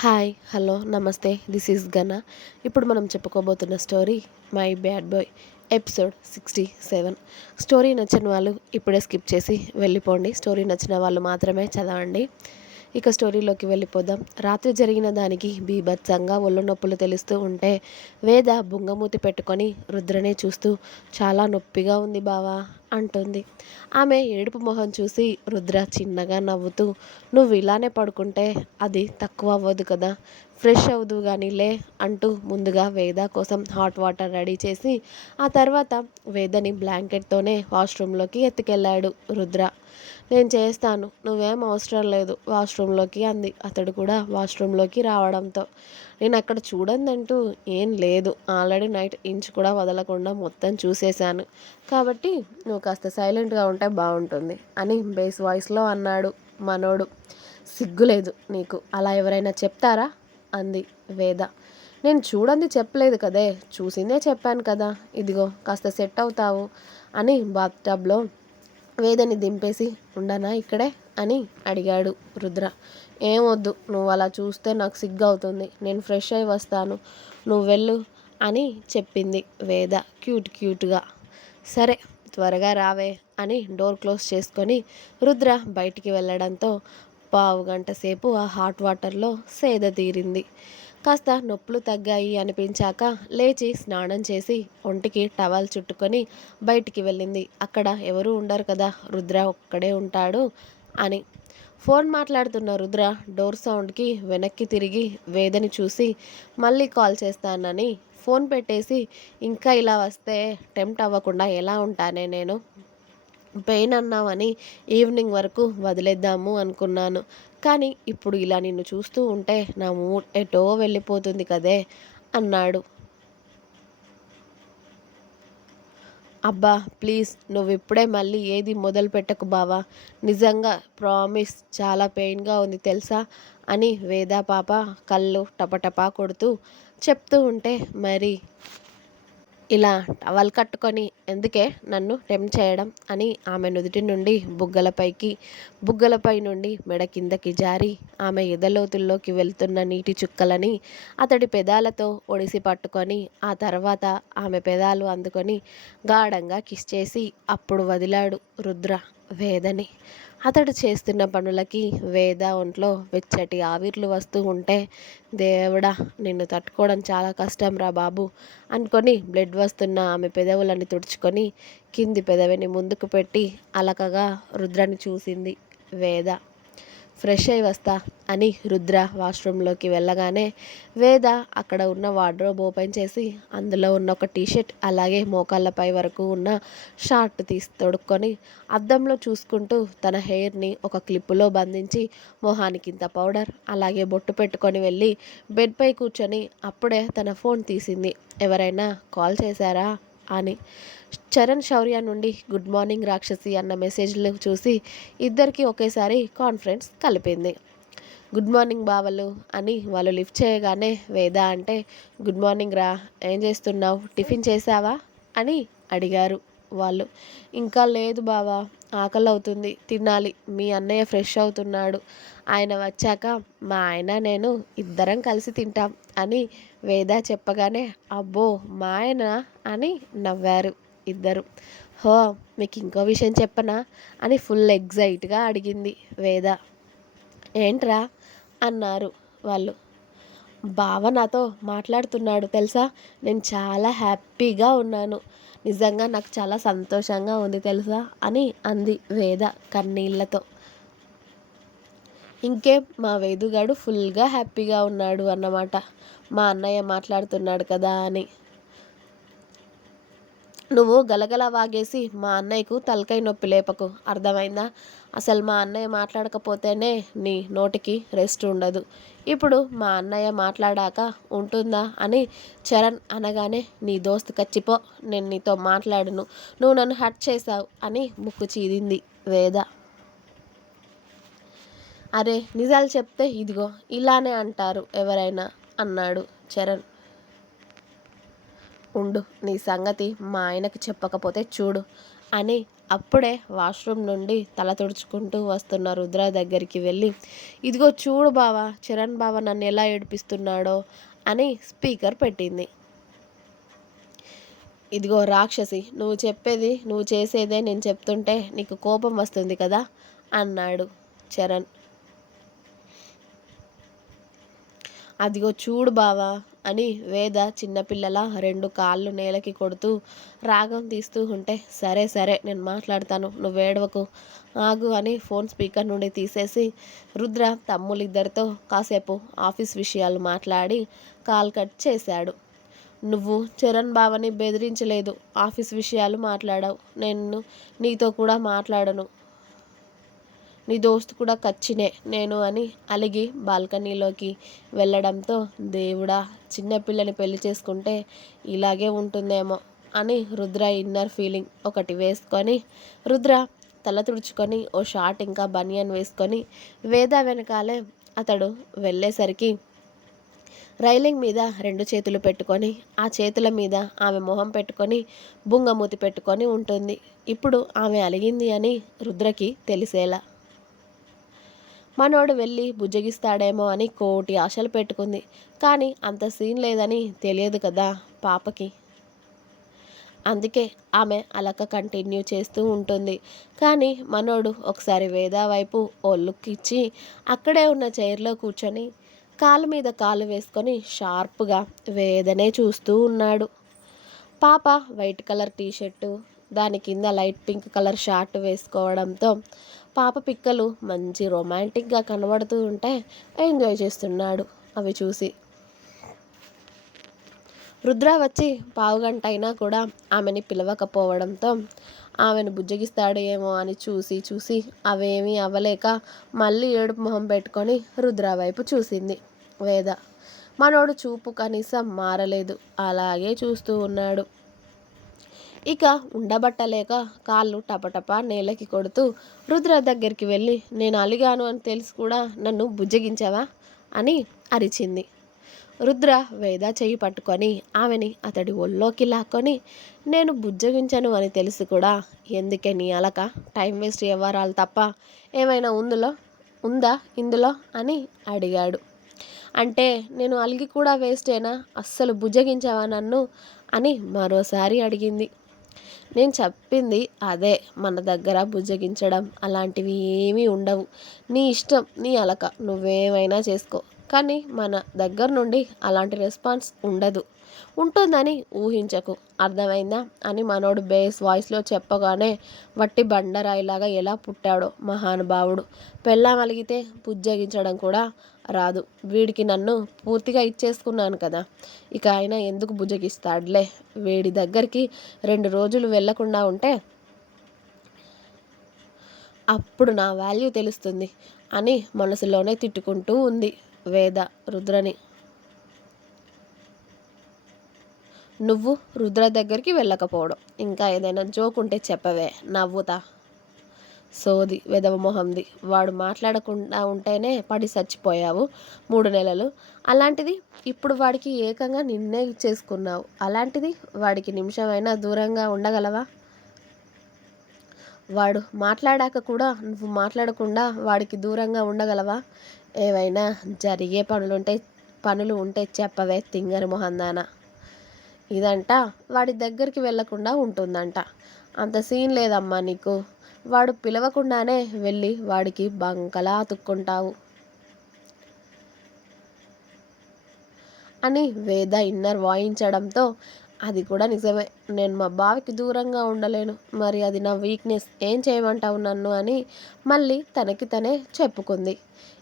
Hi hello నమస్తే this is Gana. ఇప్పుడు మనం చెప్పుకోబోతున్న story my bad boy episode 67. Story నచ్చిన వాళ్ళు ఇప్పుడే స్కిప్ చేసి వెళ్ళిపోండి. స్టోరీ నచ్చిన వాళ్ళు మాత్రమే చదవండి. ఇక స్టోరీలోకి వెళ్ళిపోదాం. రాత్రి జరిగిన దానికి బీభత్సంగా ఒళ్ళు నొప్పులు తెలుస్తూ ఉంటే వేద బుంగమూతి పెట్టుకొని రుద్రనే చూస్తూ చాలా నొప్పిగా ఉంది బావా అంటుంది. ఆమె ఏడుపు మొహం చూసి రుద్ర చిన్నగా నవ్వుతూ, నువ్వు ఇలానే పడుకుంటే అది తక్కువ అవ్వదు కదా, ఫ్రెష్ అవ్వదు కానీ లే అంటూ ముందుగా వేద కోసం హాట్ వాటర్ రెడీ చేసి ఆ తర్వాత వేదని బ్లాంకెట్తోనే వాష్రూమ్లోకి ఎత్తుకెళ్ళాడు రుద్ర. నేను చేస్తాను, నువ్వేం అవసరం లేదు వాష్రూమ్లోకి అంది. అతడు కూడా వాష్రూమ్లోకి రావడంతో నేను అక్కడ చూడందంటూ ఏం లేదు, ఆల్రెడీ నైట్ ఇంచు కూడా వదలకుండా మొత్తం చూసేశాను, కాబట్టి నువ్వు కాస్త సైలెంట్గా ఉంటే బాగుంటుంది అని బేస్ వాయిస్లో అన్నాడు మనోడు. సిగ్గులేదు నీకు, అలా ఎవరైనా చెప్తారా అంది వేద. నేను చూడండి చెప్పలేదు కదే, చూసిందే చెప్పాను కదా, ఇదిగో కాస్త సెట్ అవుతావు అని బాత్టబ్లో వేదని దింపేసి ఉండనా ఇక్కడే అని అడిగాడు రుద్ర. ఏమొద్దు, నువ్వు అలా చూస్తే నాకు సిగ్గు అవుతుంది, నేను ఫ్రెష్ అయి వస్తాను, నువ్వు వెళ్ళు అని చెప్పింది వేద క్యూట్గా. సరే త్వరగా రావే అని డోర్ క్లోజ్ చేసుకొని రుద్ర బయటికి వెళ్ళడంతో పావు గంట సేపు ఆ హాట్ వాటర్లో సేద తీరింది. కాస్త నొప్పులు తగ్గాయి అనిపించాక లేచి స్నానం చేసి ఒంటికి టవల్ చుట్టుకొని బయటికి వెళ్ళింది. అక్కడ ఎవరూ ఉండరు కదా, రుద్ర ఒక్కడే ఉంటాడు అని. ఫోన్ మాట్లాడుతున్న రుద్ర డోర్ సౌండ్కి వెనక్కి తిరిగి వేదని చూసి మళ్ళీ కాల్ చేస్తానని ఫోన్ పెట్టేసి, ఇంకా ఇలా వస్తే టెంప్ట్ అవ్వకుండా ఎలా ఉంటానే నేను, పెయిన్ అన్నావని ఈవినింగ్ వరకు వదిలేద్దాము అనుకున్నాను, కానీ ఇప్పుడు ఇలా నిన్ను చూస్తూ ఉంటే నా మూడ్ ఎటో వెళ్ళిపోతుంది కదే అన్నాడు. అబ్బా ప్లీజ్ నువ్వు ఇప్పుడే మళ్ళీ ఏది మొదలు పెట్టకు బావా, నిజంగా ప్రామిస్ చాలా పెయిన్గా ఉంది తెలుసా అని వేదా పాప కళ్ళు టపటపా కొడుతూ చెప్తూ ఉంటే, మరి ఇలా టవల్ కట్టుకొని ఎందుకే నన్ను టెంప్ట్ చేయడం అని ఆమె నుదుటి నుండి బుగ్గలపై నుండి మెడ కిందకి జారి ఆమె ఎదలోతుల్లోకి వెళ్తున్న నీటి చుక్కలని అతడి పెదాలతో ఒడిసి పట్టుకొని ఆ తర్వాత ఆమె పెదాలు అందుకొని గాఢంగా కిస్ చేసి అప్పుడు వదిలాడు రుద్ర వేదని. అతడు చేస్తున్న పనులకి వేద ఒంట్లో వెచ్చటి ఆవిర్లు వస్తూ ఉంటే, దేవుడా నిన్ను తట్టుకోవడం చాలా కష్టం రా బాబు అనుకొని బ్లడ్ వస్తున్న ఆమె పెదవులని తుడుచుకొని కింది పెదవిని ముందుకు పెట్టి అలకగా రుద్రని చూసింది వేద. ఫ్రెష్ అయి వస్తా అని రుద్ర వాష్రూమ్లోకి వెళ్ళగానే వేద అక్కడ ఉన్న వార్డ్రోబ్ ఓపెన్ చేసి అందులో ఉన్న ఒక టీషర్ట్ అలాగే మోకాళ్ళపై వరకు ఉన్న షార్ట్ తీసి తొడుక్కొని అద్దంలో చూసుకుంటూ తన హెయిర్ని ఒక క్లిప్పులో బంధించి మొహానికి ఇంత పౌడర్ అలాగే బొట్టు పెట్టుకొని వెళ్ళి బెడ్పై కూర్చొని అప్పుడే తన ఫోన్ తీసింది. ఎవరైనా కాల్ చేశారా అని. చరణ్ శౌర్య నుండి గుడ్ మార్నింగ్ రాక్షసి అన్న మెసేజ్లు చూసి ఇద్దరికి ఒకేసారి కాన్ఫరెన్స్ కలిపింది. గుడ్ మార్నింగ్ బావలు అని వాళ్ళు లిఫ్ట్ చేయగానే వేద అంటే, గుడ్ మార్నింగ్ రా, ఏం చేస్తున్నావు, టిఫిన్ చేసావా అని అడిగారు వాళ్ళు. ఇంకా లేదు బావా, ఆకలి అవుతుంది, తినాలి, మీ అన్నయ్య ఫ్రెష్ అవుతున్నాడు, ఆయన వచ్చాక మా ఆయన నేను ఇద్దరం కలిసి తింటాం అని వేద చెప్పగానే, అబ్బో మా ఆయన అని నవ్వారు ఇద్దరు. హో మీకు ఇంకో విషయం చెప్పనా అని ఫుల్ ఎగ్జైట్గా అడిగింది వేద. ఏంట్రా అన్నారు వాళ్ళు. బావ నాతో మాట్లాడుతున్నాడు తెలుసా, నేను చాలా హ్యాపీగా ఉన్నాను, నిజంగా నాకు చాలా సంతోషంగా ఉంది తెలుసా అని అంది వేద కన్నీళ్లతో. ఇంకేం మా వేదుగాడు ఫుల్గా హ్యాపీగా ఉన్నాడు అన్నమాట, మా అన్నయ్య మాట్లాడుతున్నాడు కదా అని. నువ్వు గలగల వాగేసి మా అన్నయ్యకు తలకాయ నొప్పి లేపకు, అర్థమైందా, అసలు మా అన్నయ్య మాట్లాడకపోతేనే నీ నోటికి రెస్ట్ ఉండదు, ఇప్పుడు మా అన్నయ్య మాట్లాడాక ఉంటుందా అని చరణ్ అనగానే, నీ దోస్తు కచ్చిపో, నేను నీతో మాట్లాడను, నువ్వు నన్ను హర్ట్ చేశావు అని ముక్కు చీదింది వేద. అరే నిజాలు చెప్తే ఇదిగో ఇలానే అంటారు ఎవరైనా అన్నాడు చరణ్. ఉండు నీ సంగతి మా ఆయనకి చెప్పకపోతే చూడు అని అప్పుడే వాష్రూమ్ నుండి తల తుడుచుకుంటూ వస్తున్న రుద్ర దగ్గరికి వెళ్ళి, ఇదిగో చూడు బావా, చరణ్ బావ నన్ను ఎలా ఏడిపిస్తున్నాడో అని స్పీకర్ పెట్టింది. ఇదిగో రాక్షసి, నువ్వు చెప్పేది నువ్వు చేసేదే నేను చెప్తుంటే నీకు కోపం వస్తుంది కదా అన్నాడు చరణ్. అదిగో చూడు బావా అని వేద చిన్నపిల్లల 2 కాళ్ళు నేలకి కొడుతూ రాగం తీస్తూ ఉంటే, సరే సరే నేను మాట్లాడతాను, నువ్వేడవకు, ఆగు అని ఫోన్ స్పీకర్ నుండి తీసేసి రుద్ర తమ్ముళ్ళిద్దరితో కాసేపు ఆఫీస్ విషయాలు మాట్లాడి కాల్ కట్ చేశాడు. నువ్వు చరణ్ బావని బెదిరించలేదు, ఆఫీస్ విషయాలు మాట్లాడావు. నేను నీతో కూడా మాట్లాడను, నీ దోస్తు కూడా కచ్చినే నేను అని అలిగి బాల్కనీలోకి వెళ్ళడంతో, దేవుడా, చిన్నపిల్లని పెళ్లి చేసుకుంటే ఇలాగే ఉంటుందేమో అని రుద్ర ఇన్నర్ ఫీలింగ్ ఒకటి వేసుకొని, రుద్ర తల తుడుచుకొని ఓ షార్ట్ ఇంకా బనియన్ వేసుకొని వేద వెనకాలే అతడు వెళ్ళేసరికి రైలింగ్ మీద 2 చేతులు పెట్టుకొని ఆ చేతుల మీద ఆమె మొహం పెట్టుకొని బుంగమూతి పెట్టుకొని ఉంటుంది. ఇప్పుడు ఆమె అలిగింది అని రుద్రకి తెలిసేలా. మనోడు వెళ్ళి బుజ్జగిస్తాడేమో అని కోటి ఆశలు పెట్టుకుంది. కానీ అంత సీన్ లేదని తెలియదు కదా పాపకి. అందుకే ఆమె అలక కంటిన్యూ చేస్తూ ఉంటుంది. కానీ మనోడు ఒకసారి వేద వైపు ఓ లుక్ ఇచ్చి అక్కడే ఉన్న చైర్లో కూర్చొని కాలు మీద కాలు వేసుకొని షార్ప్గా వేదనే చూస్తూ ఉన్నాడు. పాప వైట్ కలర్ టీషర్టు, దాని కింద లైట్ పింక్ కలర్ షార్ట్ వేసుకోవడంతో పాప పిక్కలు మంచి రొమాంటిక్గా కనబడుతూ ఉంటే ఎంజాయ్ చేస్తున్నాడు అవి చూసి. రుద్ర వచ్చి పావుగంట అయినా కూడా ఆమెని పిలవకపోవడంతో ఆమెను బుజ్జగిస్తాడు ఏమో అని చూసి చూసి అవేమీ అవ్వలేక మళ్ళీ ఏడుపు మొహం పెట్టుకొని రుద్ర వైపు చూసింది వేద. మనోడు చూపు కనీసం మారలేదు, అలాగే చూస్తూ ఉన్నాడు. ఇక ఉండబట్టలేక కాళ్ళు టపటప నేలకి కొడుతూ రుద్ర దగ్గరికి వెళ్ళి, నేను అలిగాను అని తెలిసి కూడా నన్ను బుజ్జగించావా అని అరిచింది. రుద్ర వేద చెయ్యి పట్టుకొని ఆమెని అతడి ఒళ్ళోకి లాక్కొని, నేను బుజ్జగించను అని తెలిసి కూడా ఎందుకే నీ అలక, టైం వేస్ట్ వ్యవహారాలు తప్ప ఏమైనా ఉందా ఇందులో అని అడిగాడు. అంటే నేను అలిగి కూడా వేస్టేనా, అస్సలు బుజ్జగించావా నన్ను అని మరోసారి అడిగింది. నేను చెప్పింది అదే, మన దగ్గర బుజ్జగించడం అలాంటివి ఏమీ ఉండవు. నీ ఇష్టం, నీ అలక, నువ్వేమైనా చేసుకో. కానీ మన దగ్గర నుండి అలాంటి రెస్పాన్స్ ఉండదు, ఉంటుందని ఊహించకు, అర్థమైందా అని మనోడు బేస్ వాయిస్లో చెప్పగానే వట్టి బండరాయిలాగా ఎలా పుట్టాడో మహానుభావుడు. పెళ్ళాం అలిగితే బుజ్జగించడం కూడా రాదు, వీడికి నన్ను పూర్తిగా ఇచ్చేసుకున్నాను కదా, ఇక ఆయన ఎందుకు బుజ్జగిస్తాడులే, వీడి దగ్గరికి 2 రోజులు వెళ్ళకుండా ఉంటే అప్పుడు నా వాల్యూ తెలుస్తుంది అని మనసులోనే తిట్టుకుంటూ ఉంది వేద రుద్రని. నువ్వు రుద్ర దగ్గరికి వెళ్ళకపోవడం, ఇంకా ఏదైనా జోక్ ఉంటే చెప్పవే, నవ్వుతా. సోది వెదవ మొహంది, వాడు మాట్లాడకుండా ఉంటేనే పడి చచ్చిపోయావు 3 నెలలు, అలాంటిది ఇప్పుడు వాడికి ఏకంగా నిన్నే ఇచ్చేసుకున్నావు, అలాంటిది వాడికి నిమిషమైనా దూరంగా ఉండగలవా? వాడు మాట్లాడాక కూడా నువ్వు మాట్లాడకుండా వాడికి దూరంగా ఉండగలవా? ఏవైనా జరిగే పనులు ఉంటే చెప్పవే తింగరి మొహందాన. ఇదంట వాడి దగ్గరికి వెళ్ళకుండా ఉంటుందంట. అంత సీన్ లేదమ్మా నీకు, వాడు పిలవకుండానే వెళ్ళి వాడికి బంకలా అతుక్కుంటావు అని వేద ఇన్నర్ వాయించడంతో, అది కూడా నిజమే, నేను మా బావికి దూరంగా ఉండలేను, మరి అది నా వీక్నెస్, ఏం చేయమంటావు నన్ను అని మళ్ళీ తనకి తనే చెప్పుకుంది.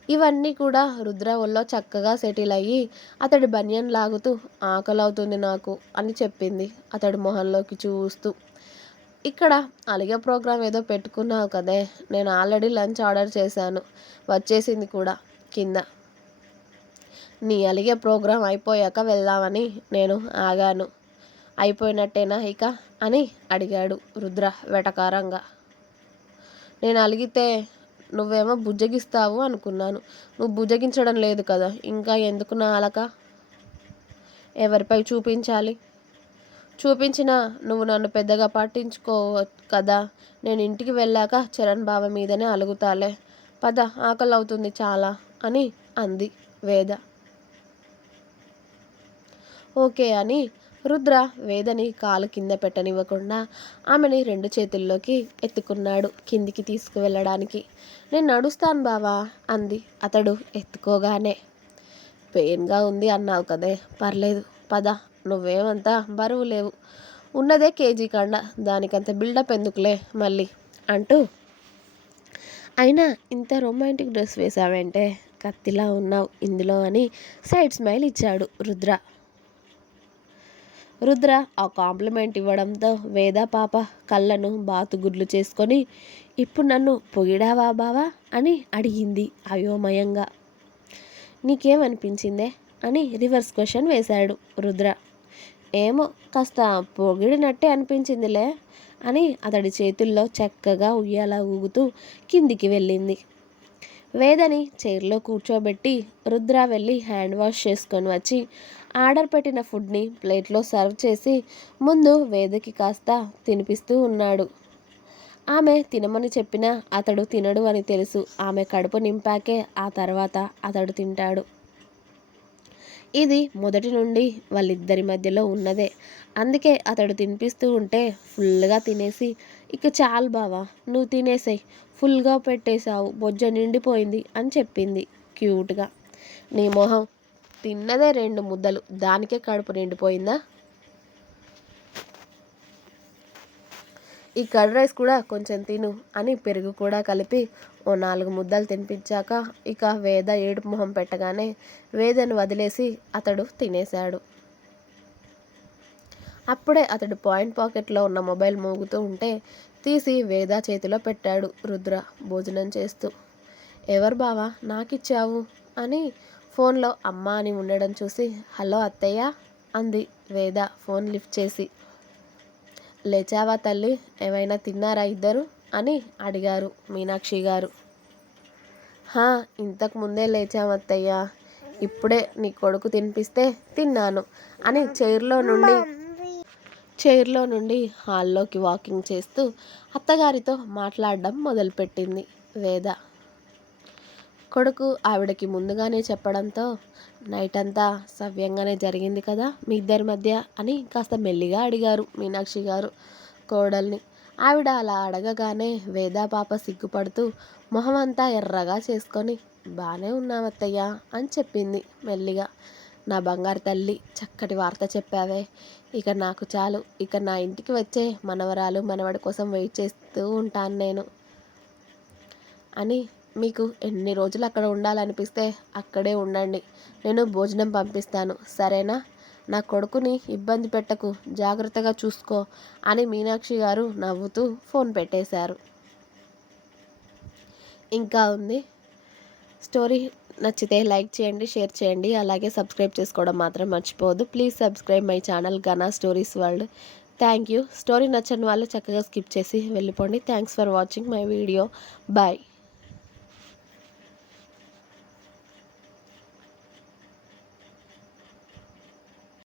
ఇవన్నీ కూడా రుద్ర ఒళ్ళో చక్కగా సెటిల్ అయ్యి అతడి బనియన్ లాగుతూ, ఆకలవుతుంది నాకు అని చెప్పింది అతడి మొహంలోకి చూస్తూ. ఇక్కడ అలిగే ప్రోగ్రాం ఏదో పెట్టుకున్నావు కదే, నేను ఆల్రెడీ లంచ్ ఆర్డర్ చేశాను, వచ్చేసింది కూడా కింద. నీ అలిగే ప్రోగ్రాం అయిపోయాక వెళ్దామని నేను ఆగాను, అయిపోయినట్టేనా ఇక అని అడిగాడు రుద్ర వెటకారంగా. నేను అలిగితే నువ్వేమో బుజ్జగిస్తావు అనుకున్నాను, నువ్వు బుజ్జగించడం లేదు కదా, ఇంకా ఎందుకు నా అలక, ఎవరిపై చూపించాలి? చూపించినా నువ్వు నన్ను పెద్దగా పట్టించుకో కదా. నేను ఇంటికి వెళ్ళాక చరణ్ బావ మీదనే అలుగుతాలే. పద, ఆకలి అవుతుంది చాలా అని అంది వేద. ఓకే అని రుద్ర వేదని కాలు కింద పెట్టనివ్వకుండా ఆమెని 2 చేతుల్లోకి ఎత్తుకున్నాడు కిందికి తీసుకువెళ్ళడానికి. నేను నడుస్తాను బావా అంది అతడు ఎత్తుకోగానే. పెయిన్గా ఉంది అన్నావు కదే, పర్లేదు పద, నువ్వేమంతా బరువు లేవు, ఉన్నదే కేజీ కండ, దానికంత బిల్డప్ ఎందుకులే మళ్ళీ అంటూ. అయినా ఇంత రొమాంటిక్ డ్రెస్ వేసావంటే కత్తిలా ఉన్నావు ఇందులో అని సైడ్ స్మైల్ ఇచ్చాడు రుద్ర ఆ కాంప్లిమెంట్ ఇవ్వడంతో వేద పాప కళ్ళను బాతుగుడ్లు చేసుకొని, ఇప్పుడు నన్ను పొగిడావా బావా అని అడిగింది అయోమయంగా. నీకేమనిపించిందే అని రివర్స్ క్వశ్చన్ వేశాడు రుద్ర. ఏమో, కాస్త పొగిడినట్టే అనిపించిందిలే అని అతడి చేతుల్లో చక్కగా ఉయ్యాల ఊగుతూ కిందికి వెళ్ళింది. వేదని చైర్లో కూర్చోబెట్టి రుద్ర వెళ్ళి హ్యాండ్ వాష్ చేసుకొని వచ్చి ఆర్డర్ పెట్టిన ఫుడ్ని ప్లేట్లో సర్వ్ చేసి ముందు వేదకి కాస్త తినిపిస్తూ ఉన్నాడు. ఆమె తినమని చెప్పినా అతడు తినడు అని తెలుసు. ఆమె కడుపు నింపాకే ఆ తర్వాత అతడు తింటాడు. ఇది మొదటి నుండి వాళ్ళిద్దరి మధ్యలో ఉన్నదే. అందుకే అతడు తినిపిస్తూ ఉంటే ఫుల్గా తినేసి, ఇక చాలు బావా నువ్వు తినేసేయ్, ఫుల్గా పెట్టేశావు, బొజ్జ నిండిపోయింది అని చెప్పింది క్యూట్గా. నీ మొహం, తిన్నదే 2 ముద్దలు, దానికే కడుపు నిండిపోయిందా? ఈ కర్డ్ రైస్ కూడా కొంచెం తిను అని పెరుగు కూడా కలిపి ఓ 4 ముద్దలు తినిపించాక ఇక వేద ఏడుపు మొహం పెట్టగానే వేదను వదిలేసి అతడు తినేశాడు. అప్పుడే అతడు పాకెట్లో ఉన్న మొబైల్ మోగుతూ ఉంటే తీసి వేద చేతిలో పెట్టాడు రుద్ర భోజనం చేస్తూ. ఎవరు బావా నాకిచ్చావు అని ఫోన్లో అమ్మ అని ఉండడం చూసి హలో అత్తయ్య అంది వేద ఫోన్ లిఫ్ట్ చేసి. లేచావా తల్లి, ఏమైనా తిన్నారా ఇద్దరు అని అడిగారు మీనాక్షి గారు. ఇంతకు ముందే లేచామత్తయ్య, ఇప్పుడే నీ కొడుకు తినిపిస్తే తిన్నాను అని చైర్లో నుండి హాల్లోకి వాకింగ్ చేస్తూ అత్తగారితో మాట్లాడడం మొదలుపెట్టింది వేద. కొడుకు ఆవిడకి ముందుగానే చెప్పడంతో నైట్ అంతా సవ్యంగానే జరిగింది కదా మీ ఇద్దరి మధ్య అని కాస్త మెల్లిగా అడిగారు మీనాక్షి గారు కోడల్ని. ఆవిడ అలా అడగగానే వేద పాప సిగ్గుపడుతూ మొహం అంతా ఎర్రగా చేసుకొని బాగానే ఉన్నావత్తయ్య అని చెప్పింది మెల్లిగా. నా బంగారు తల్లి, చక్కటి వార్త చెప్పావే, ఇక నాకు చాలు, ఇక నా ఇంటికి వచ్చే మనవరాలు మనవడి కోసం వెయిట్ చేస్తూ ఉంటాను నేను అని. మీకు ఎన్ని రోజులు అక్కడ ఉండాలనిపిస్తే అక్కడే ఉండండి, నేను భోజనం పంపిస్తాను సరేనా. నా కొడుకుని ఇబ్బంది పెట్టకు, జాగ్రత్తగా చూసుకో అని మీనాక్షి గారు నవ్వుతూ ఫోన్ పెట్టేశారు. ఇంకా ఉంది. స్టోరీ నచ్చితే లైక్ చేయండి, షేర్ చేయండి, అలాగే సబ్స్క్రైబ్ చేసుకోవడం మాత్రం మర్చిపోవద్దు. Please subscribe my channel Gana stories world. Thank you. Story నచ్చని వాళ్ళు చక్కగా స్కిప్ చేసి వెళ్ళిపోండి. Thanks for watching my video. Bye.